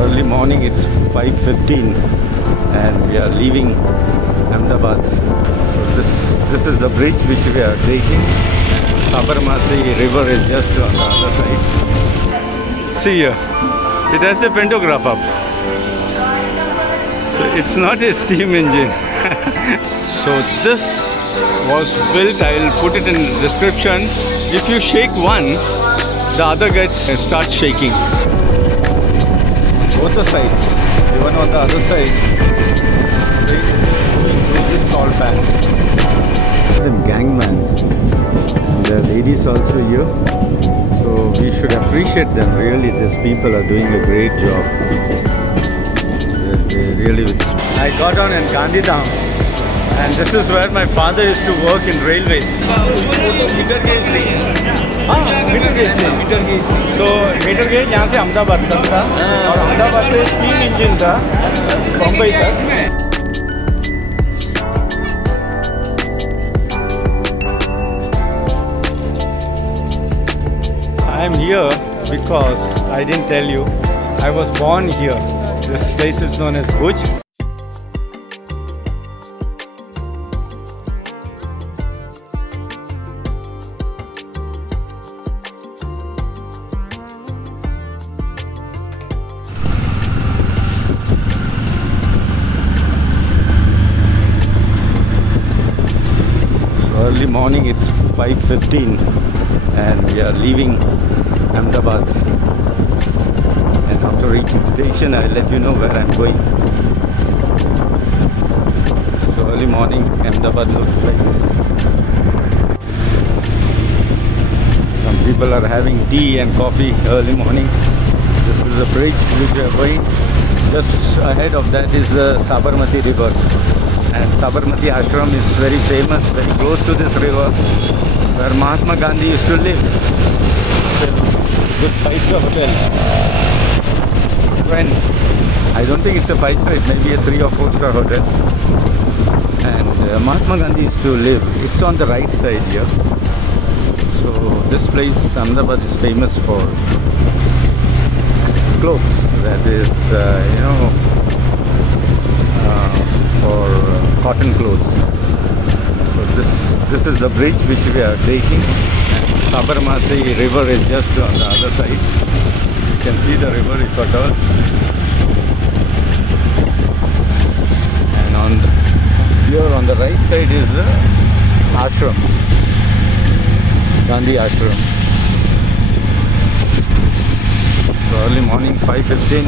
Early morning, it's 5:15 and we are leaving Ahmedabad. So this is the bridge which we are taking. Sabarmati river is just on the other side. See here, it has a pantograph up. So it's not a steam engine. So this was built, I will put it in the description. If you shake one, the other starts shaking. Both the sides, even on the other side, it's all pans. The gangman, the ladies also here, so we should appreciate them. Really, these people are doing a great job. They really. I got on in Gandhidham, and this is where my father used to work in railways. Metre gauge थी। हाँ, metre gauge थी। Metre gauge थी। तो metre gauge यहाँ से अहमदाबाद तक था और अहमदाबाद से स्टीम इंजन था बम्बई तक। I am here because I didn't tell you, I was born here. This place is known as Bhuj. Early morning, it's 5:15 and we are leaving Ahmedabad, and after reaching station I'll let you know where I'm going. So early morning Ahmedabad looks like this. Some people are having tea and coffee early morning. This is a bridge which we are going. Just ahead of that is the Sabarmati river. And Sabarmati ashram is very famous, very close to this river, where Mahatma Gandhi used to live. Good 5-star hotel. When I don't think it's a 5-star, it may be a 3 or 4-star hotel. And Mahatma Gandhi used to live. It's on the right side here. So this place, Ahmedabad, is famous for clothes. That is, for cotton clothes. So this is the bridge which we are taking, and Sabarmati river is just on the other side. You can see the river if at all. And here on the right side is the ashram, Gandhi ashram. So early morning 5:15,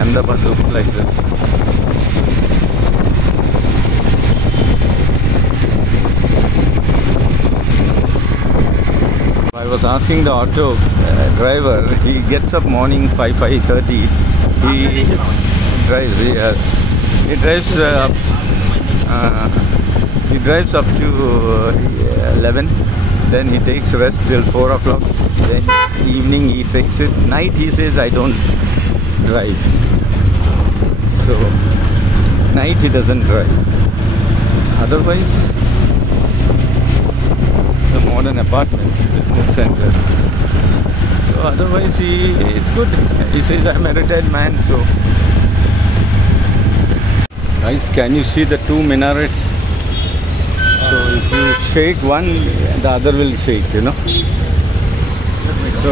Ahmedabad looks like this. I was asking the auto driver, he gets up morning 5:30. He drives up to 11. Then he takes rest till 4 o'clock. Then evening he takes it. Night he says, I don't drive. So night he doesn't drive. Otherwise, the modern apartments, business centers. So otherwise it's good. He says, I'm a retired man. So guys, can you see the two minarets? So if you shake one, the other will shake, you know. So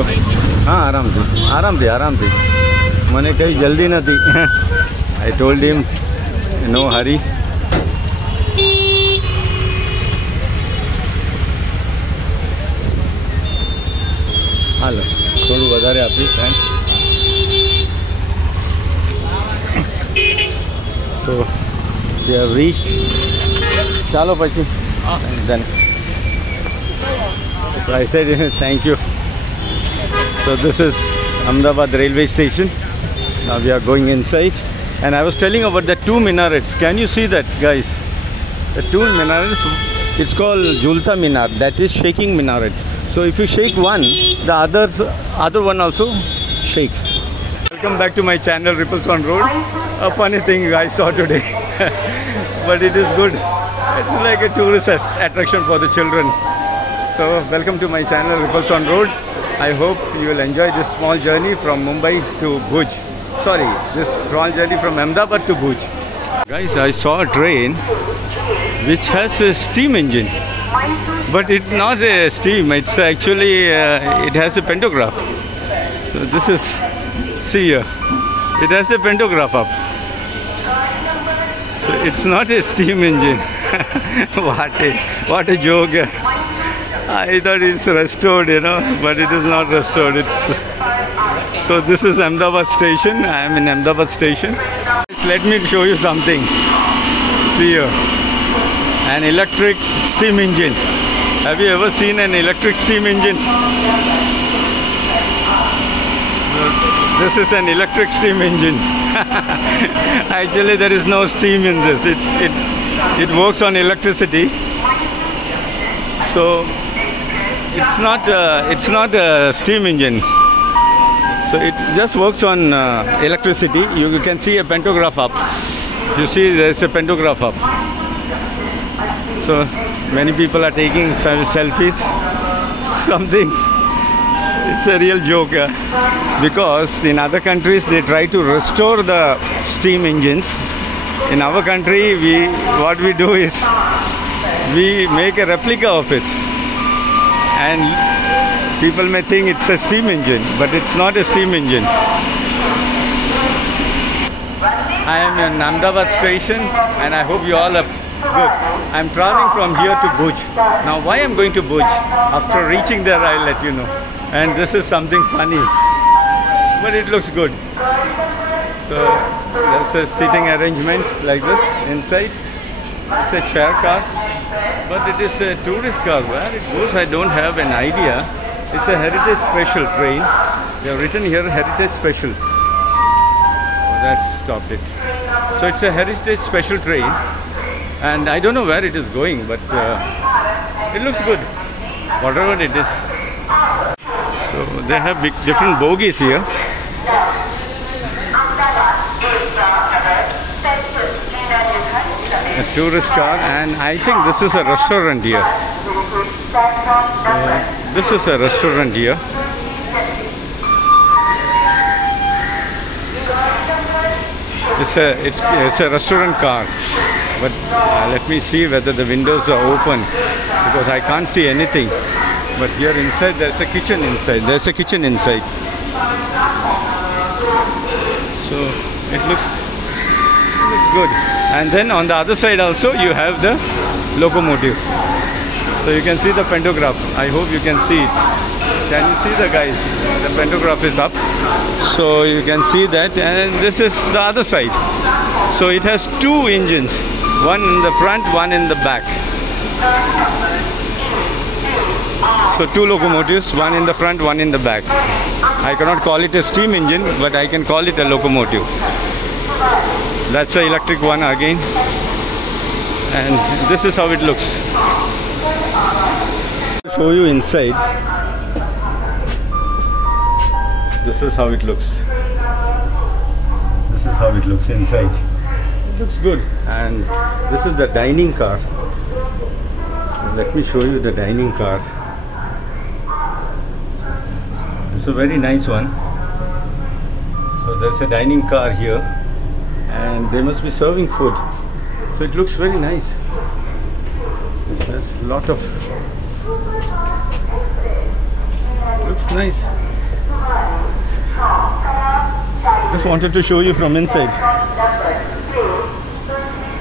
आराम दे मने कहीं जल्दी न थी. I told him no hurry. હાલો થોડું વધારે આપીશ. So we have reached. ચાલો પછી. And then so I said thank you. So this is Ahmedabad railway station. Now we are going inside, and I was telling about the two minarets. Can you see that, guys? The two minarets, it's called Julta Minar, that is shaking minarets. So if you shake one, the other one also shakes. Welcome back to my channel, Ripples on Road. A funny thing I saw today, but it is good. It's like a tourist attraction for the children. So welcome to my channel, Ripples on Road. I hope you will enjoy this small journey from Mumbai to Bhuj. sorry, this prawn jelly from Ahmedabad to Bhuj. Guys, I saw a train which has a steam engine, but it's not a steam, it's actually, it has a pantograph. So this is, see here, it has a pantograph up. So it's not a steam engine. What a joke. I thought it's restored, you know, but it is not restored. So this is Ahmedabad station. I am in Ahmedabad station. Let me show you something. See here, an electric steam engine. Have you ever seen an electric steam engine? This is an electric steam engine. Actually, there is no steam in this. It works on electricity. So it's not a steam engine. So it just works on electricity. You can see a pantograph up. You see there's a pantograph up. So many people are taking selfies. Something. It's a real joke. Because in other countries they try to restore the steam engines. In our country, what we do is we make a replica of it. And people may think it's a steam engine, but it's not a steam engine. I am in Ahmedabad station and I hope you all are good. I'm traveling from here to Bhuj. Now why I'm going to Bhuj? After reaching there, I'll let you know. And this is something funny, but it looks good. So there's a seating arrangement like this inside. It's a chair car, but it is a tourist car. Where it goes, I don't have an idea. It's a heritage special train. They have written here heritage special. Oh, that stopped it. So it's a heritage special train, and I don't know where it is going, but it looks good, whatever it is. So they have different bogies here. A tourist car, and I think this is a restaurant here. This is a restaurant here. It's a restaurant car, but let me see whether the windows are open, because I can't see anything. But here inside there's a kitchen inside. There's a kitchen inside. So it looks good. And then on the other side also you have the locomotive. So you can see the pantograph. I hope you can see it. Can you see the guys? The pantograph is up. So you can see that, and this is the other side. So it has two engines. One in the front, one in the back. So two locomotives, one in the front, one in the back. I cannot call it a steam engine, but I can call it a locomotive. That's the electric one again. And this is how it looks. I'll show you inside. This is how it looks. This is how it looks inside. It looks good. And this is the dining car. So let me show you the dining car. It's a very nice one. So there's a dining car here, and they must be serving food. So it looks very nice. There's a lot of. It looks nice. Just wanted to show you from inside.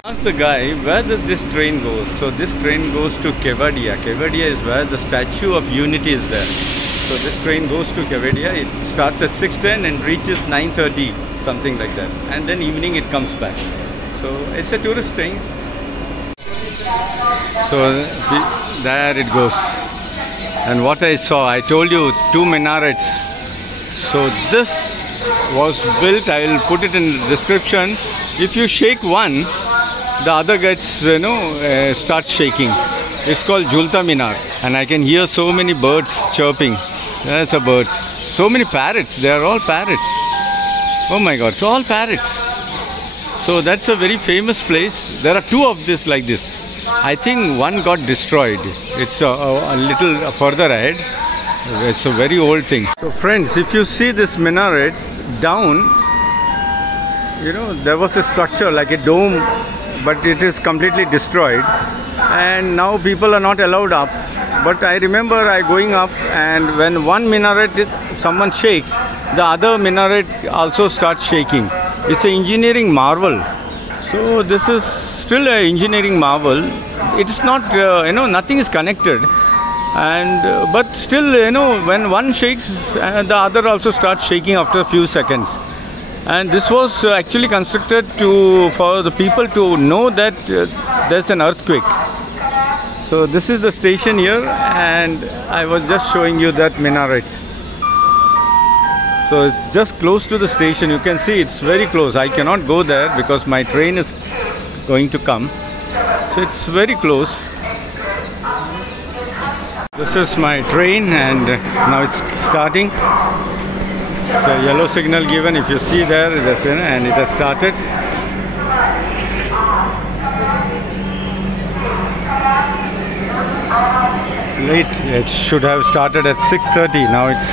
Ask the guy, where does this train go? So this train goes to Kevadia. Kevadia is where the Statue of Unity is there. So this train goes to Kevadia. It starts at 6:10 and reaches 9:30, something like that. And then evening it comes back. So it's a tourist train. So there it goes. And what I saw, I told you, two minarets. So this was built, I will put it in the description. If you shake one, the other gets, starts shaking. It's called Julta Minar. And I can hear so many birds chirping. There's a birds. So many parrots. They are all parrots. Oh my God, so all parrots. So that's a very famous place. There are two of this like this. I think one got destroyed. It's a little further ahead. It's a very old thing. So friends, if you see this minarets down, there was a structure like a dome, but it is completely destroyed, and now people are not allowed up. But I remember I going up, and when one minaret someone shakes, the other minaret also starts shaking. It's an engineering marvel. So this is still an engineering marvel. It is not, nothing is connected, and but still, when one shakes, the other also starts shaking after a few seconds. And this was actually constructed for the people to know that there's an earthquake. So this is the station here, and I was just showing you that minarets. So it's just close to the station. You can see it's very close. I cannot go there because my train is going to come. So it's very close. This is my train, and now it's starting. So yellow signal given. If you see there, and it has started. It's late. It should have started at 6:30. Now it's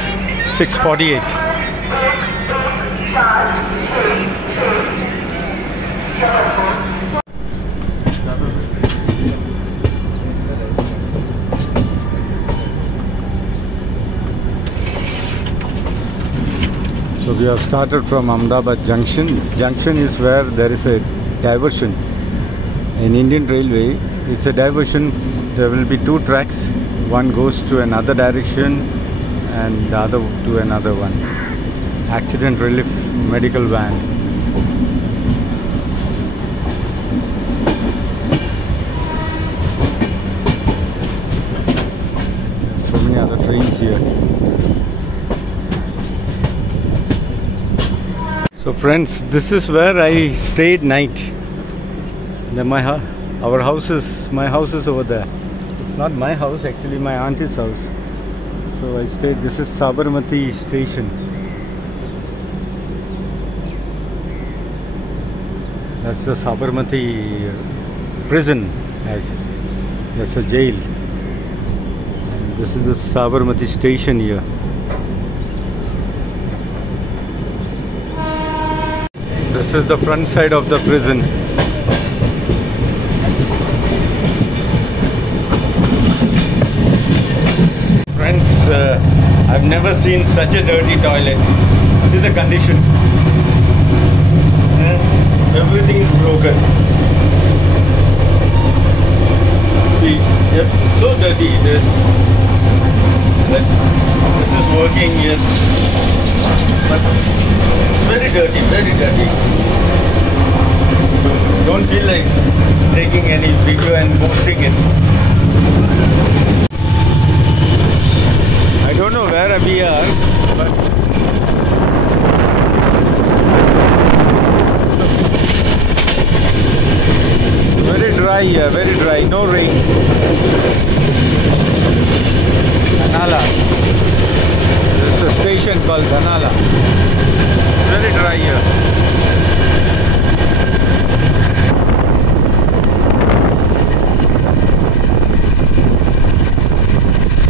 6:48. So we have started from Ahmedabad Junction. Junction is where there is a diversion. In Indian Railway, it's a diversion. There will be two tracks. One goes to another direction and the other to another one. Accident relief medical van. There's so many other trains here. So friends, this is where I stayed night. Our house is, my house is over there. It's not my house, actually my auntie's house. So I stayed, this is Sabarmati station. That's the Sabarmati prison, actually. That's a jail. And this is the Sabarmati station here. This is the front side of the prison. Friends, I've never seen such a dirty toilet. See the condition. Everything is broken. See, it's so dirty it is. This is working, yes. But it's very dirty, very dirty. So don't feel like taking any video and posting it. I don't know where we are, but very dry here, very dry, no rain. Dhanala. This is a station called Dhanala. Very dry here.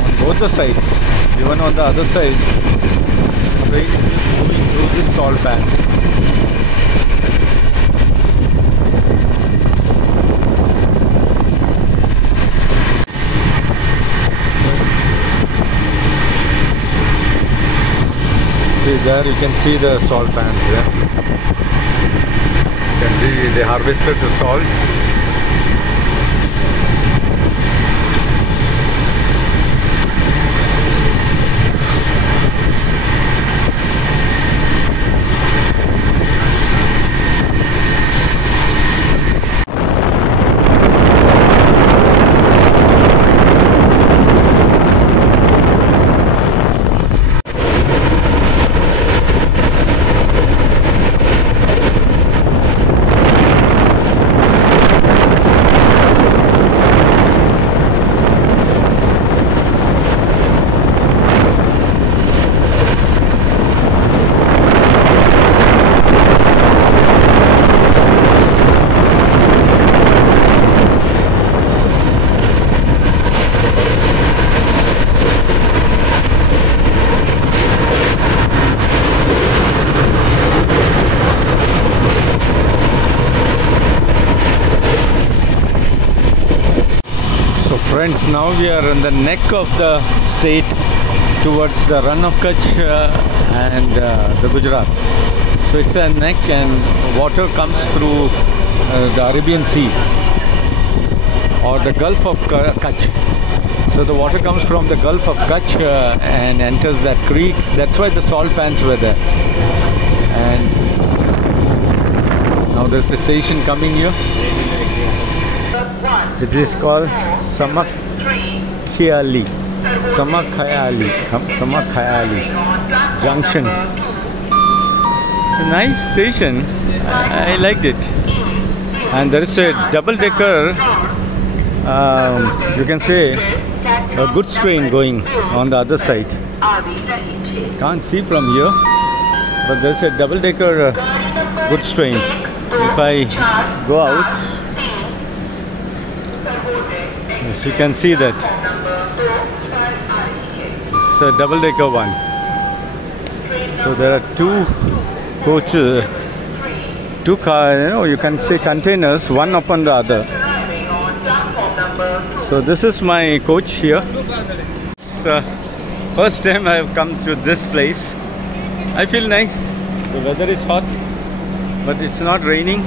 On both the sides, even on the other side, train is moving through these salt pans. There you can see the salt pans there. You can see they harvested the salt. Friends, now we are on the neck of the state towards the Rann of Kutch and the Gujarat. So it's a neck and water comes through the Arabian Sea or the Gulf of Kutch. So the water comes from the Gulf of Kutch and enters that creek. That's why the salt pans were there. And now there's a station coming here. It is called Samakhayali Junction. It's a nice station. I liked it. And there is a double-decker, you can say, a goods train going on the other side. Can't see from here, but there's a double-decker goods train. If I go out, yes, you can see that it's a double-decker one. So there are two coaches, two cars, you can say containers, one upon the other. So this is my coach here. First time I have come to this place. I feel nice. The weather is hot, but it's not raining.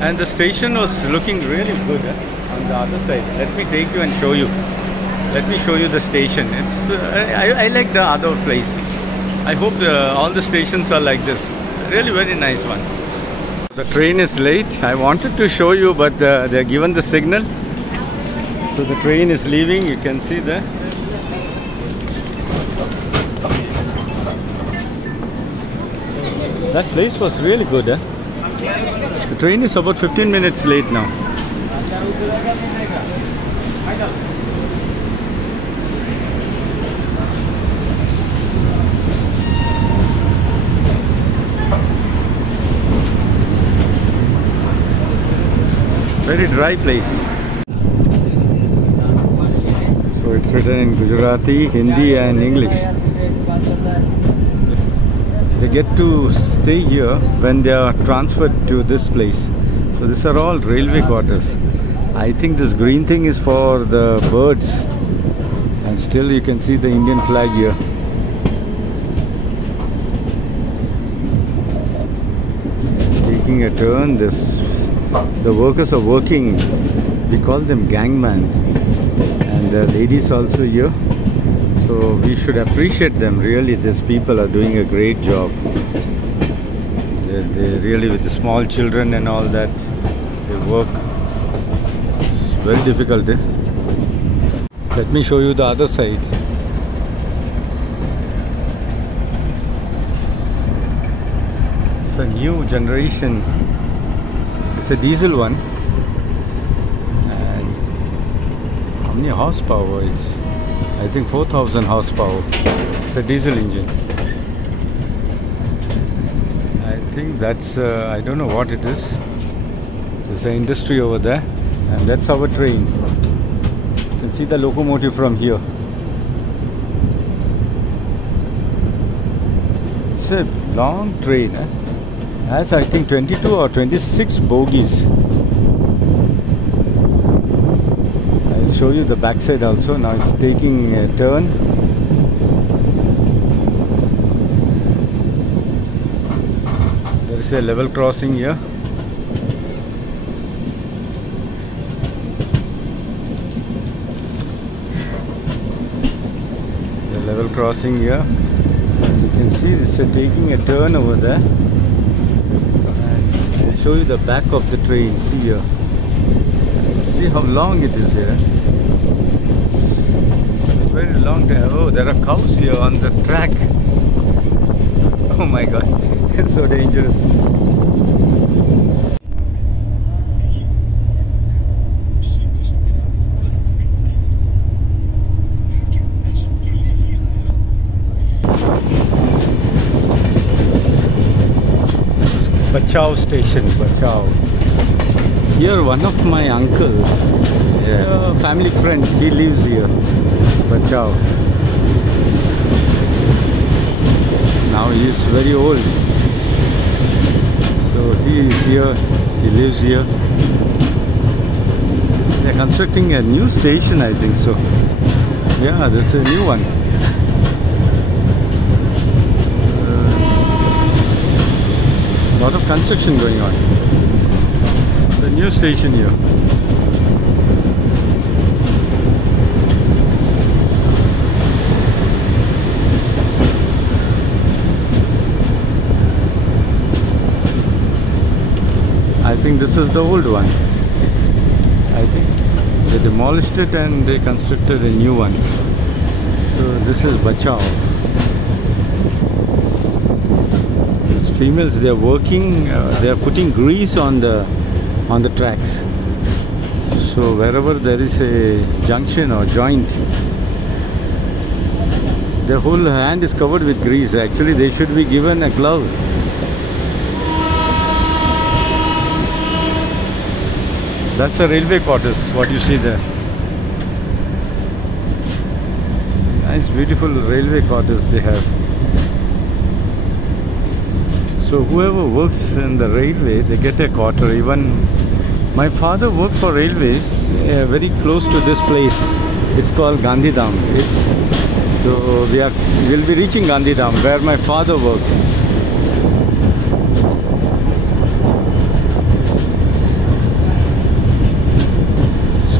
And the station was looking really good on the other side. Let me take you and show you. Let me show you the station. It's I like the other place. I hope all the stations are like this. Really very nice one. The train is late. I wanted to show you, but they are given the signal. So the train is leaving. You can see there. That place was really good. The train is about 15 minutes late now. Very dry place. So it's written in Gujarati, Hindi and English. They get to stay here when they are transferred to this place. So these are all railway quarters. I think this green thing is for the birds. And still you can see the Indian flag here. Taking a turn, the workers are working. We call them gangman. And the ladies also here. So we should appreciate them. Really, these people are doing a great job. They really, with the small children and all that, they work. It's very difficult. Let me show you the other side. It's a new generation. It's a diesel one. And how many horsepower? It's, I think, 4,000 horsepower. It's a diesel engine. I think that's, I don't know what it is. There's an industry over there. And that's our train. You can see the locomotive from here. It's a long train. Has, I think, 22 or 26 bogies. I'll show you the backside also. Now it's taking a turn. There is a level crossing here. The level crossing here. You can see it's taking a turn over there. I'll show you the back of the train. See here. See how long it is here. It's very long time. Oh, there are cows here on the track. Oh my god, it's so dangerous. Bachao station, Bachao. Here one of my uncle, family friend, he lives here, Bachao. Now he is very old. So he is here, he lives here. They're constructing a new station, I think so. Yeah, this is a new one. A lot of construction going on. The new station here. I think this is the old one. I think they demolished it and they constructed a new one. So this is Bachao. These females, they are working. They are putting grease on the tracks. So wherever there is a junction or joint, their whole hand is covered with grease. Actually, they should be given a glove. That's a railway quarters, what you see there. Nice, beautiful railway quarters they have. So whoever works in the railway, they get a quarter. Even my father worked for railways very close to this place. It's called Gandhidham. So we'll be reaching Gandhidham, where my father worked.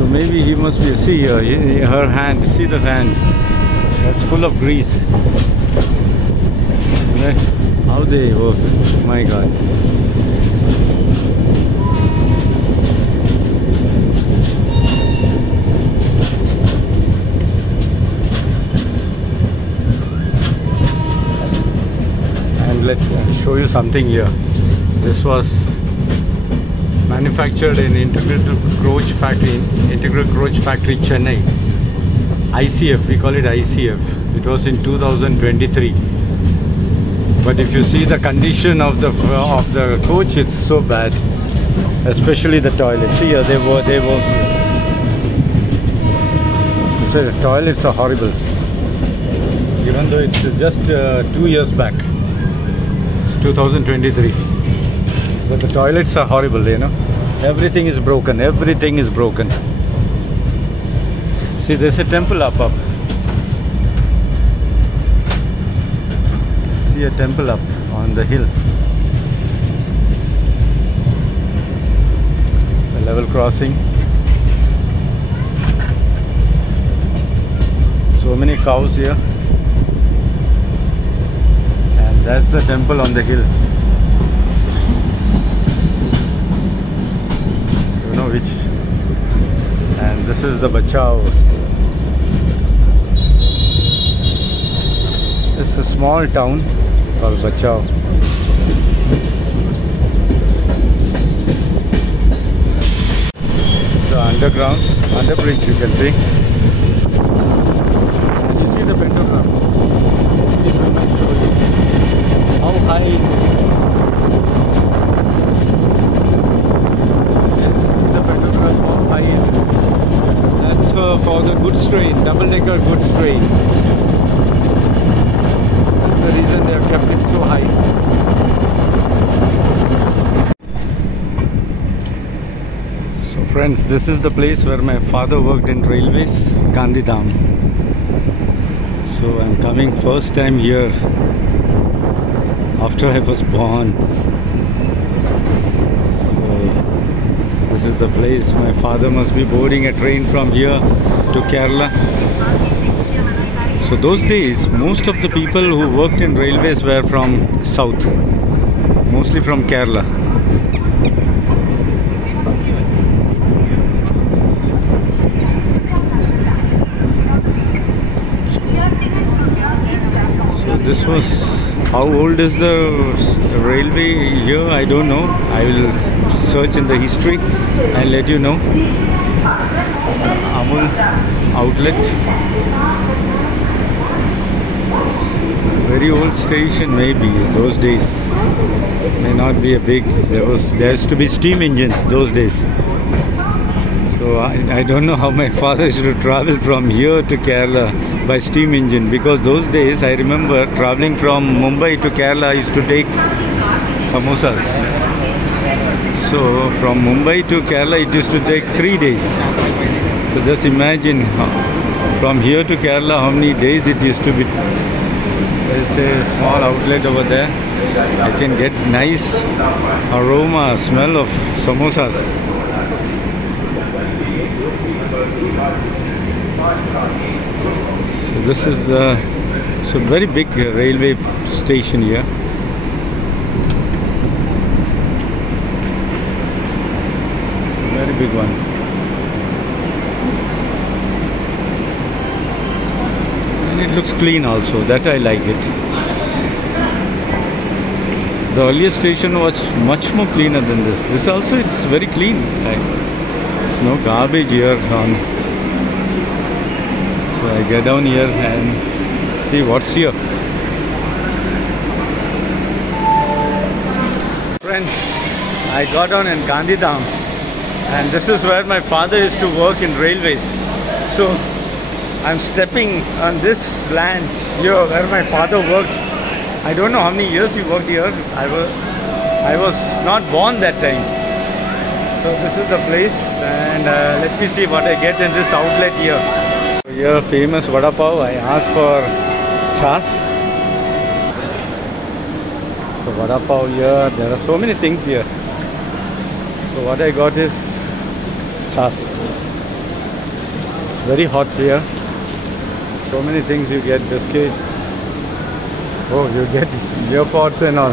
Maybe he must be, see her hand, see the hand, that's full of grease. How they work, my God. And let's show you something here. This was manufactured in Integral Coach Factory, Chennai. ICF, we call it ICF. It was in 2023. But if you see the condition of the coach, it's so bad. Especially the toilet. See here, they were. So the toilets are horrible. Even though it's just 2 years back. It's 2023. But the toilets are horrible, you know. Everything is broken. Everything is broken. See, there's a temple up. See a temple up on the hill. It's a level crossing. So many cows here. And that's the temple on the hill. Which, and this is the Bachao. It's a small town called Bachao. The underground, underbridge, you can see. You see the pentagram. If I might show you how high it is. That's for the goods train, double-decker goods train. That's the reason they have kept it so high. So friends, this is the place where my father worked in railways, Gandhidham. So I'm coming first time here after I was born. This is the place. My father must be boarding a train from here to Kerala. So those days, most of the people who worked in railways were from south, mostly from Kerala. So this was, how old is the railway here? I don't know. I will search in the history and let you know. Amul outlet. Very old station, maybe those days. May not be a big. There used to be steam engines those days. So I don't know how my father used to travel from here to Kerala by steam engine, because those days I remember traveling from Mumbai to Kerala, I used to take samosas. So from Mumbai to Kerala it used to take 3 days. So just imagine from here to Kerala how many days it used to be. There's a small outlet over there. I can get nice aroma, smell of samosas. So this is the very big railway station here. Very big one. And it looks clean also, that I like it. The earlier station was much more cleaner than this. This also it's very clean. There's no garbage here on. So I get down here and see what's here. Friends, I got on in Gandhidham, and this is where my father used to work in railways. So I'm stepping on this land here where my father worked. I don't know how many years he worked here. I was not born that time. So this is the place, and let me see what I get in this outlet here. Here famous vada pav. I asked for chas. So vada pav here. There are so many things here. So what I got is chas. It's very hot here. So many things you get, biscuits. Oh, you get beer pots and all.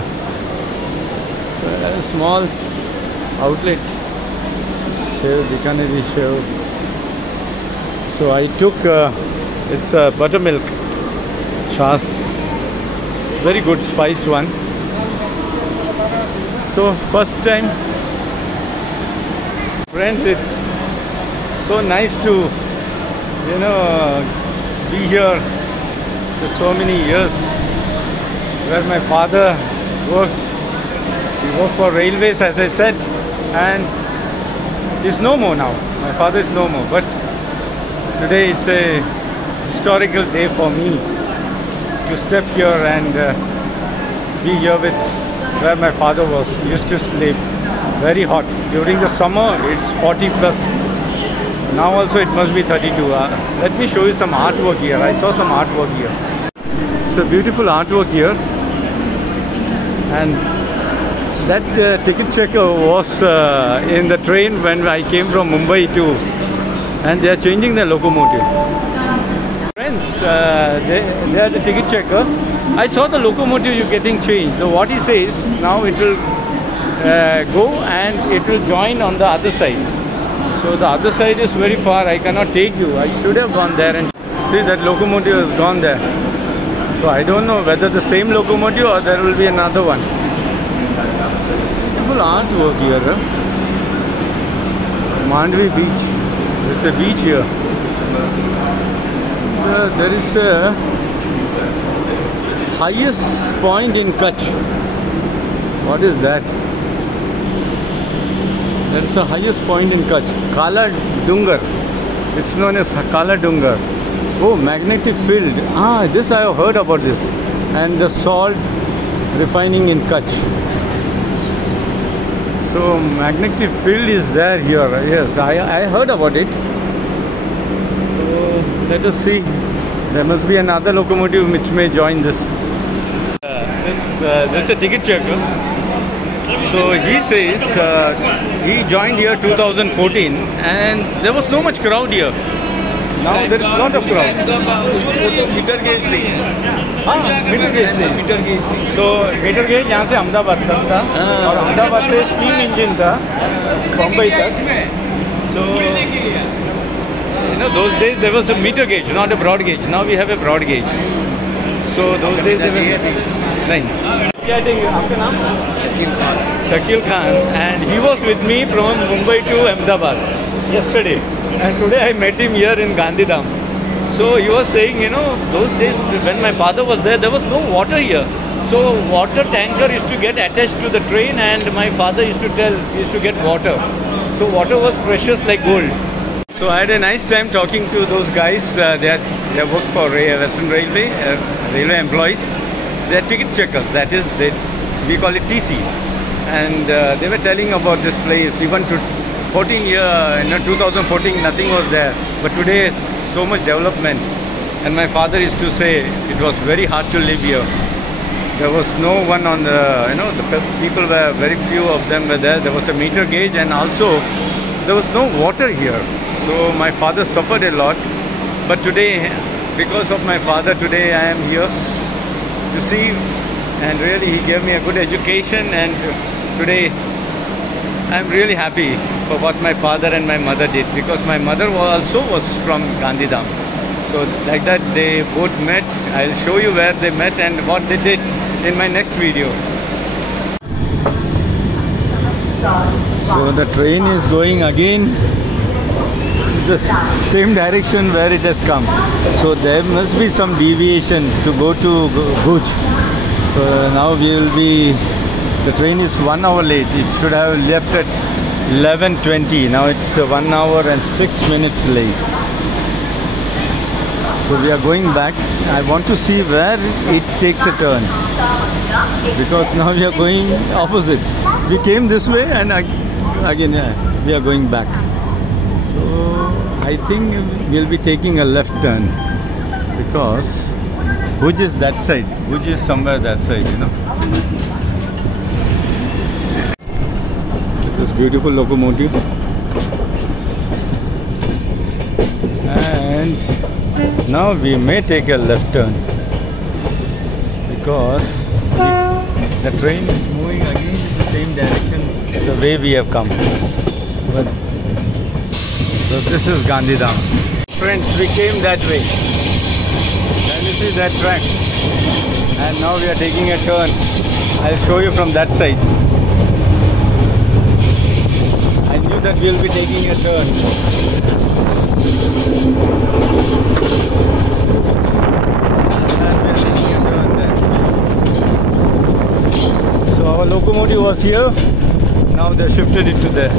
So a small outlet. Shev, Bikaneri Shev. So I took, it's buttermilk chas. Very good spiced one. So first time. Friends, it's so nice to, you know, be here for so many years. Where my father worked. He worked for railways, as I said, and he's no more now. My father is no more. But today it's a historical day for me to step here and be here with where my father was. He used to sleep. Very hot. During the summer, it's 40 plus. Now also it must be 32. Let me show you some artwork here. I saw some artwork here. It's a beautiful artwork here. And that ticket checker was in the train when I came from Mumbai to, and they are changing the locomotive. Friends, they are the ticket checker. I saw the locomotive you getting changed. So what he says, now it will go and it will join on the other side. So the other side is very far. I cannot take you. I should have gone there and see that locomotive has gone there. So I don't know whether the same locomotive or there will be another one. Beautiful artwork here. Huh? Mandvi beach. There's a beach here. There is a highest point in Kutch. What is that? There is a highest point in Kutch. Kala Dungar. It's known as Kala Dungar. Oh, magnetic field. Ah, this I have heard about this. And the salt refining in Kutch. So magnetic field is there here. Yes, I heard about it. So let us see. There must be another locomotive which may join this. This is a ticket checker. So he says he joined here 2014 and there was no much crowd here. Now there is a lot of crowd. Metre gauge थी। हाँ, metre gauge थी। Metre gauge थी। So metre gauge यहाँ से अहमदाबाद तक था और अहमदाबाद से स्टीम इंजन था बम्बई तक. So you know those days there was a meter gauge, not a broad gauge. Now we have a broad gauge. So those days there were नहीं. क्या देंगे आपका नाम? Shakil Khan, and he was with me from Mumbai to Ahmedabad yesterday, and today I met him here in Gandhidham. So he was saying, you know, those days when my father was there was no water here. So water tanker used to get attached to the train, and my father used to get water. So water was precious like gold. So I had a nice time talking to those guys. They work for Western Railway, railway employees. They are ticket checkers. That is, we call it TC. and they were telling about this place. Even to 2014, nothing was there, but today so much development. And my father used to say it was very hard to live here. There was no one on the, the people were very few of them were there. There was a meter gauge, and also there was no water here. So my father suffered a lot. But today, because of my father, today I am here to see, and really he gave me a good education, and today I am really happy for what my father and my mother did, because my mother also was from Gandhidham. So like that they both met. I'll show you where they met and what they did in my next video. So the train is going again the same direction where it has come. So there must be some deviation to go to Bhuj. So now we will be, the train is 1 hour late. It should have left at 11:20. Now it's 1 hour and 6 minutes late. So we are going back. I want to see where it takes a turn, because now we are going opposite. We came this way, and again we are going back. So I think we'll be taking a left turn, because Bhuj is that side. Bhuj is somewhere that side, This beautiful locomotive. And now we may take a left turn, because the train is moving again in the same direction the way we have come. But, so this is Gandhidham. Friends, we came that way. Can you see that track? And now we are taking a turn. I'll show you from that side. I knew that we'll be taking a turn. So our locomotive was here, now they shifted it to there.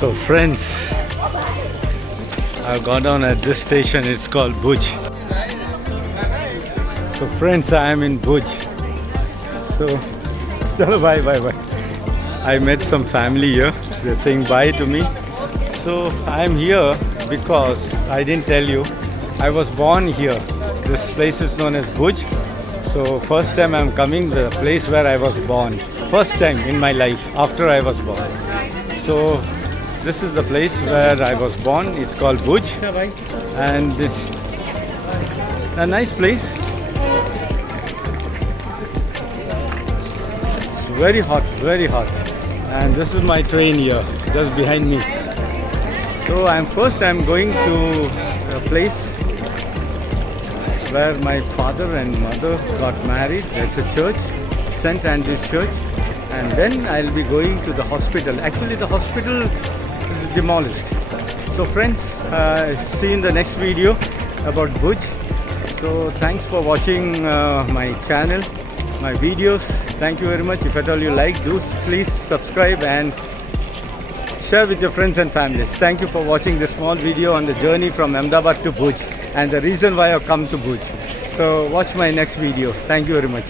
So friends, I've gone down at this station. It's called Bhuj. So friends, I am in Bhuj. So, chalo bye. I met some family here. They're saying bye to me. So I'm here because I didn't tell you, I was born here. This place is known as Bhuj. So first time I'm coming, the place where I was born. First time in my life after I was born. So this is the place where I was born. It's called Bhuj, and it's a nice place. It's very hot, and this is my train here, just behind me. So I'm going to a place where my father and mother got married. There's a church, St. Andrew's Church, and then I'll be going to the hospital. Actually, the hospital is demolished. So friends, see you in the next video about Bhuj. So thanks for watching my channel, my videos. Thank you very much. If at all you like, do please subscribe and share with your friends and families. Thank you for watching this small video on the journey from Ahmedabad to Bhuj and the reason why I've come to Bhuj. So watch my next video. Thank you very much.